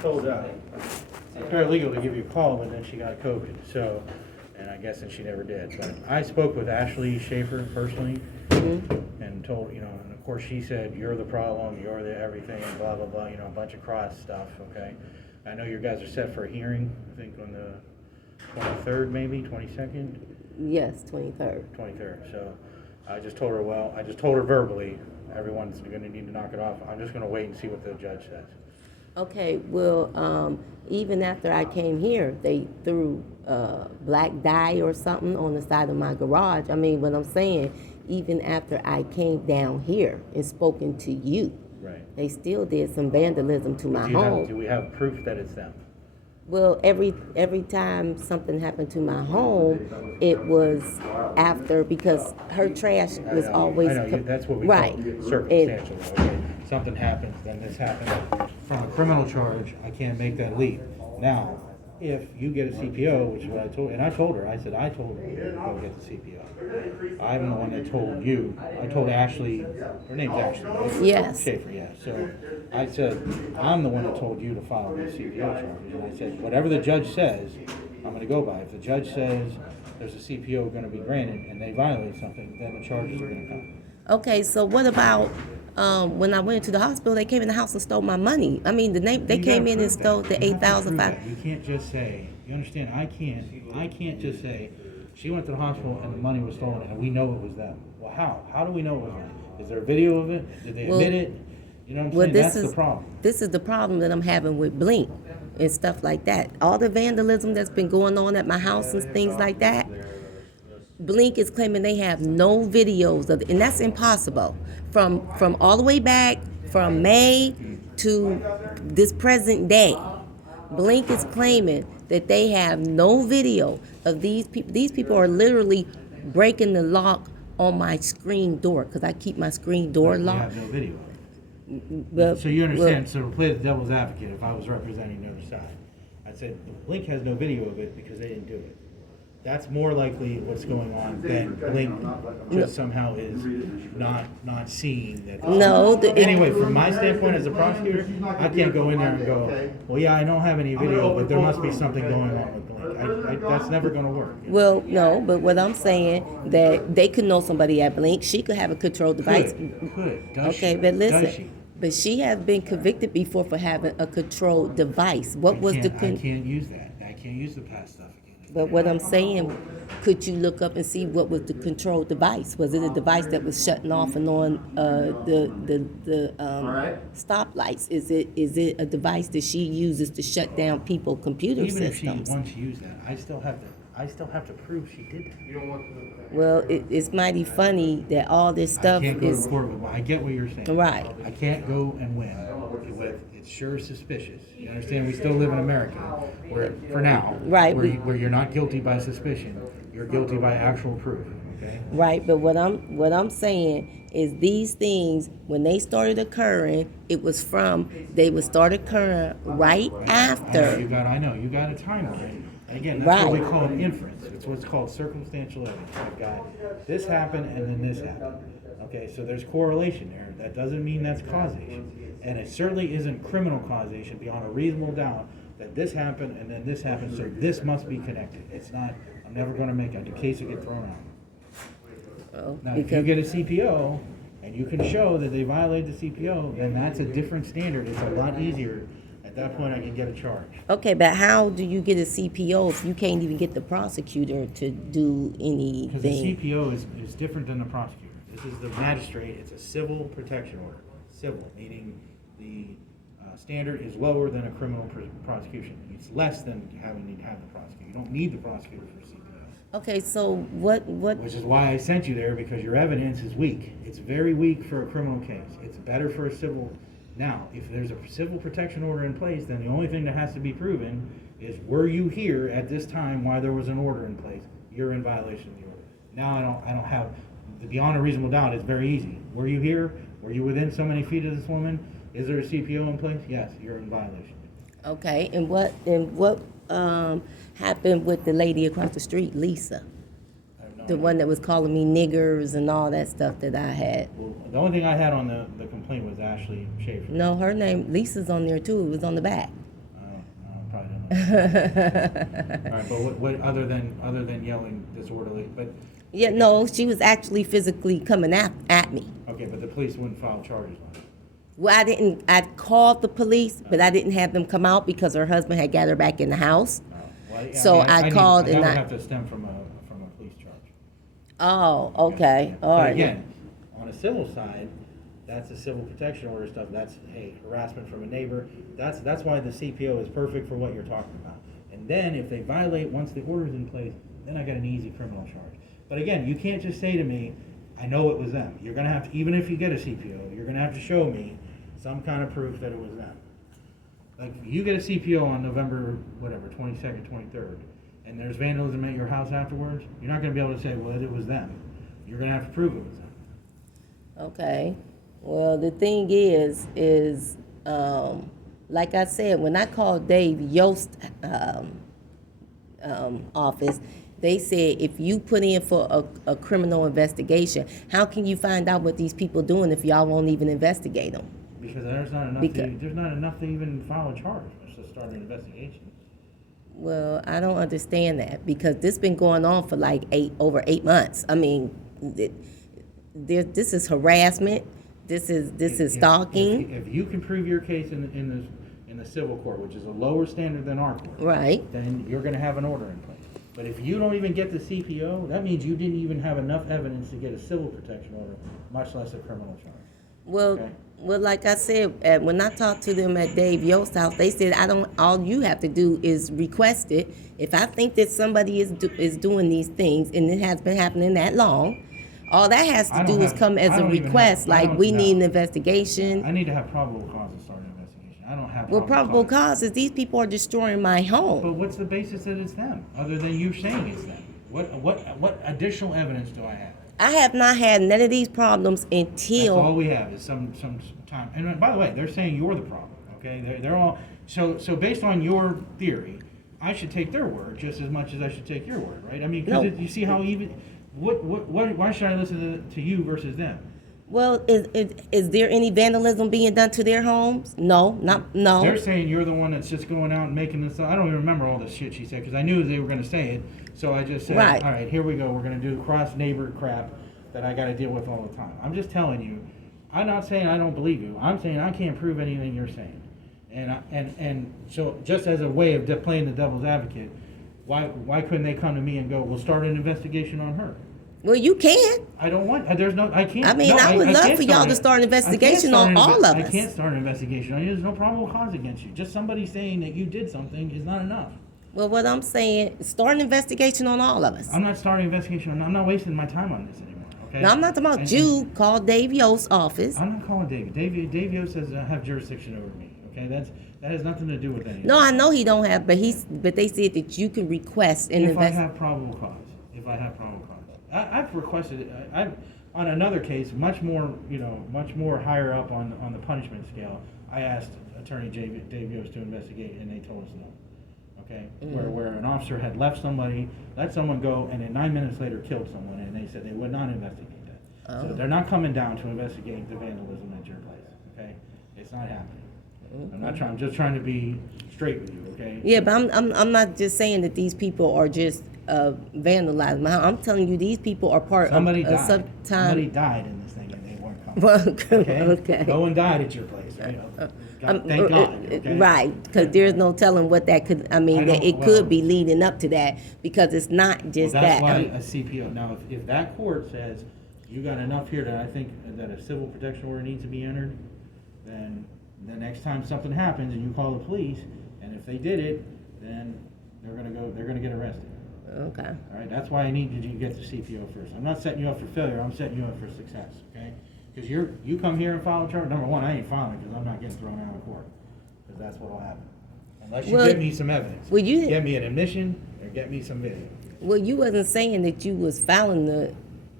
told paralegal to give you a call, but then she got COVID, so, and I guess then she never did. But I spoke with Ashley Schaefer personally, and told, and of course she said, you're the problem, you're the everything, blah, blah, blah, a bunch of cross stuff, okay? I know you guys are set for a hearing, I think on the 23rd, maybe, 22nd? Yes, 23rd. 23rd, so I just told her verbally, everyone's gonna need to knock it off. I'm just gonna wait and see what the judge says. Okay, well, even after I came here, they threw black dye or something on the side of my garage. I mean, what I'm saying, even after I came down here and spoken to you, Right. they still did some vandalism to my home. Do we have proof that it's them? Well, every time something happened to my home, it was after, because her trash was always... I know, that's what we right. call circumstantial. Okay. Something happens, then this happens. From a criminal charge, I can't make that leap. Now, if you get a CPO, which is what I told her, I told her to go get the CPO. I'm the one that told you. I told Ashley, her name's Ashley, right? Yes. Schaefer, yeah. So I said, I'm the one that told you to file the CPO charges. And I said, whatever the judge says, I'm going to go by. If the judge says there's a CPO going to be granted and they violate something, then the charges are going to come. Okay, so what about when I went to the hospital, they came in the house and stole my money. I mean, they came in and stole the $8,500. You can't just say, you understand, I can't just say, she went to the hospital and the money was stolen and we know it was them. Well, how? How do we know it was them? Is there a video of it? Did they admit it? You know what I'm saying? That's the problem. This is the problem that I'm having with Blink and stuff like that. All the vandalism that's been going on at my house and things like that, Blink is claiming they have no videos of it, and that's impossible. From all the way back from May to this present day, Blink is claiming that they have no video of these people. These people are literally breaking the lock on my screen door because I keep my screen door locked. You have no video. So you understand, so to play the devil's advocate, if I was representing the other side, I'd say Blink has no video of it because they didn't do it. That's more likely what's going on than Blink just somehow is not seeing that. No. Anyway, from my standpoint as a prosecutor, I can't go in there and go, well, yeah, I don't have any video, but there must be something going on with Blink. That's never going to work. Well, no, but what I'm saying, that they could know somebody at Blink. She could have a control device. Could. Does okay, she? but listen. Does she? But she has been convicted before for having a controlled device. I can't use that. I can't use the past stuff again. But what I'm saying, could you look up and see what was the controlled device? Was it a device that was shutting off and on the stoplights? Is it a device that she uses to shut down people's computer systems? Even if she wants to use that, I still have to prove she did that. Well, it's mighty funny that all this stuff I can't go is... to court with. I get what you're saying. Right. I can't go and win with. It's sure suspicious. You understand? We still live in America, where for now, right, where you're not guilty by suspicion, you're guilty by actual proof. Okay. Right, but what I'm saying is these things, when they started occurring, they would start occurring right after. I know you got a timeline. Again, that's right. what we call an inference. It's what's called circumstantial evidence. I've got this happened and then this happened. Okay, so there's correlation there. That doesn't mean that's causation. And it certainly isn't criminal causation beyond a reasonable doubt that this happened and then this happened, so this must be connected. It's not, I'm never going to make a case will get thrown out. Now, if you get a CPO and you can show that they violated the CPO, then that's a different standard. It's a lot easier. At that point, I can get a charge. Okay, but how do you get a CPO if you can't even get the prosecutor to do anything? Because the CPO is different than the prosecutor. This is the magistrate. It's a civil protection order. Civil, meaning the standard is lower than a criminal prosecution. It's less than having to have the prosecutor. You don't need the prosecutor for CPO. Okay, so what? Which is why I sent you there, because your evidence is weak. It's very weak for a criminal case. It's better for a civil. Now, if there's a civil protection order in place, then the only thing that has to be proven is, were you here at this time while there was an order in place? You're in violation of the order. Now I don't have, beyond a reasonable doubt, it's very easy. Were you here? Were you within so many feet of this woman? Is there a CPO in place? Yes, you're in violation. Okay, and what happened with the lady across the street, Lisa? The one that was calling me niggers and all that stuff that I had. Well, the only thing I had on the complaint was Ashley Schaefer. No, her name, Lisa's on there too. It was on the back. All right, but what other than yelling disorderly, but Yeah, no, she was actually physically coming at me. okay, but the police wouldn't file charges on it. Well, I called the police, but I didn't have them come out because her husband had got her back in the house. Oh, well, yeah, So I called that and would I. have to stem from a police charge. Oh, okay, all But right. again, on a civil side, that's a civil protection order stuff. That's harassment from a neighbor. That's why the CPO is perfect for what you're talking about. And then if they violate once the order's in place, then I got an easy criminal charge. But again, you can't just say to me, I know it was them. You're gonna have to, even if you get a CPO, you're gonna have to show me some kind of proof that it was them. Like you get a CPO on November 22nd, 23rd, and there's vandalism at your house afterwards, you're not gonna be able to say, well, it was them. You're gonna have to prove it was them. Okay. Well, the thing is, like I said, when I called Dave Yost office, they said if you put in for a criminal investigation, how can you find out what these people doing if y'all won't even investigate them? Because there's not enough to even file a charge, to start an investigation. Well, I don't understand that because this been going on for like over 8 months. I mean, this is harassment. This is stalking. If you can prove your case in the civil court, which is a lower standard than our court, Right. then you're going to have an order in place. But if you don't even get the CPO, that means you didn't even have enough evidence to get a civil protection order, much less a criminal charge. Well, Okay. well, like I said, when I talked to them at Dave Yost's house, they said all you have to do is request it. If I think that somebody is doing these things and it has been happening that long, all that has to do is come as a request, like we need an investigation. I need to have probable cause to start an investigation. I don't have Well, probable cause is these people are destroying my home. But what's the basis that it's them, other than you saying it's them? What additional evidence do I have? I have not had none of these problems That's all until. we have is some time. And by the way, they're saying you're the problem. Okay, they're all so based on your theory, I should take their word just as much as I should take your word, right? I mean, because No. you see how even why should I listen to you versus them? Well, is there any vandalism being done to their homes? No. They're saying you're the one that's just going out and making this. I don't even remember all the shit she said because I knew they were going to say it. So I just said, Right. all right, here we go. We're going to do cross neighbor crap that I got to deal with all the time. I'm just telling you. I'm not saying I don't believe you. I'm saying I can't prove anything you're saying. And so just as a way of playing the devil's advocate, why couldn't they come to me and go, we'll start an investigation on her? Well, you can. I don't want. There's no. I can't. I mean, no, I would love can't for y'all to it. start an investigation I on can't start all of I us. can't start an investigation on you. There's no probable cause against you. Just somebody saying that you did something is not enough. Well, what I'm saying, start an investigation on all of us. I'm not starting an investigation. I'm not wasting my time on this anymore. Okay. Now, I'm not talking about And- you. Call Dave Yost's office. I'm not calling David. Dave Yost says I have jurisdiction over me. Okay. That has nothing to do with anything. No, I know he don't have, but they said that you can request an If I investigation. have probable cause. I've requested it. I've on another case, much more higher up on the punishment scale. I asked Attorney Dave Yost to investigate, and they told us no. Okay, where an officer had let someone go, and then 9 minutes later killed someone, and they said they would not investigate that. So they're not coming down to investigate the vandalism at your place. Okay, it's not happening. I'm just trying to be straight with you. Okay. Yeah, but I'm not just saying that these people are just vandalizing my house. I'm telling you, these people are part Somebody of died. some Somebody time. died in this thing, and they weren't coming. Well, Okay. okay. No one died at your place. Right? Thank God. Okay? Right, because there's no telling what that could. I mean, that it could be leading up to that because it's not just Well, that's that. why a CPO. Now, if that court says you got enough here that I think that a civil protection order needs to be entered, then the next time something happens and you call the police, and if they did it, then they're gonna get arrested. Okay. All right. That's why I need you to get the CPO first. I'm not setting you up for failure. I'm setting you up for success. Okay. Because you come here and file a charge. Number one, I ain't filing because I'm not getting thrown out of court. Because that's what'll happen. Unless you get me some evidence. Well, you get me an admission or get me some video. Well, you wasn't saying that you was filing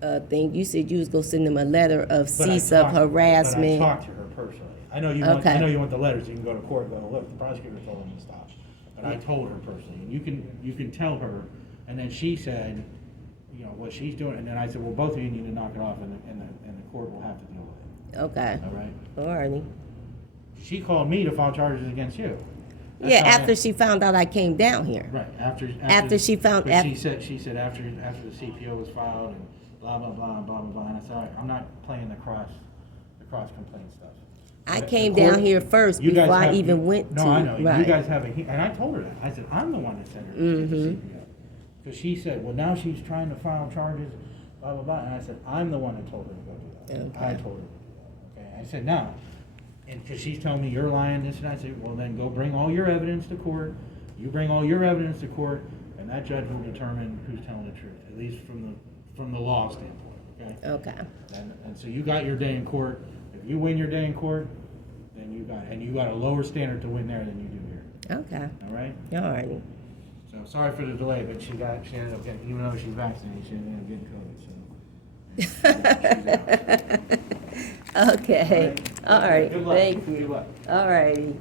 the thing. You said you was gonna send them a letter of cease of harassment. But I talked to her personally. I know you want. I know you want the letters. You can go to court and go, look, the prosecutor told him to stop. But I told her personally, and you can tell her. And then she said, what she's doing. And then I said, well, both of you need to knock it off, and the court will have to deal with it. Okay. All right. Alrighty. She called me to file charges against you. Yeah, after she found out I came down here. Right, After she found- but she said after the CPO was filed and blah, blah, blah, blah, blah, blah, and I said, all right, I'm not playing the cross complaint stuff. I The came court- down here first you guys before I have- even went to. No, I know, you right. guys have and I told her that, I said, I'm the one that sent her to the CPO. Because she said, well, now she's trying to file charges, blah, blah, blah, and I said, I'm the one that told her to go do that. Okay. I told her to do that, okay? I said, now, and because she's telling me you're lying, this and that, I said, well, then go bring all your evidence to court, you bring all your evidence to court, and that judge will determine who's telling the truth, at least from the law standpoint, okay? Okay. And so you got your day in court, if you win your day in court, then you got a lower standard to win there than you do here, Okay. all right? All righty. So sorry for the delay, but she ended up getting, even though she's vaccinated, she ended up getting COVID, so. Okay. All right. Good luck. Thank you. Good luck. All righty.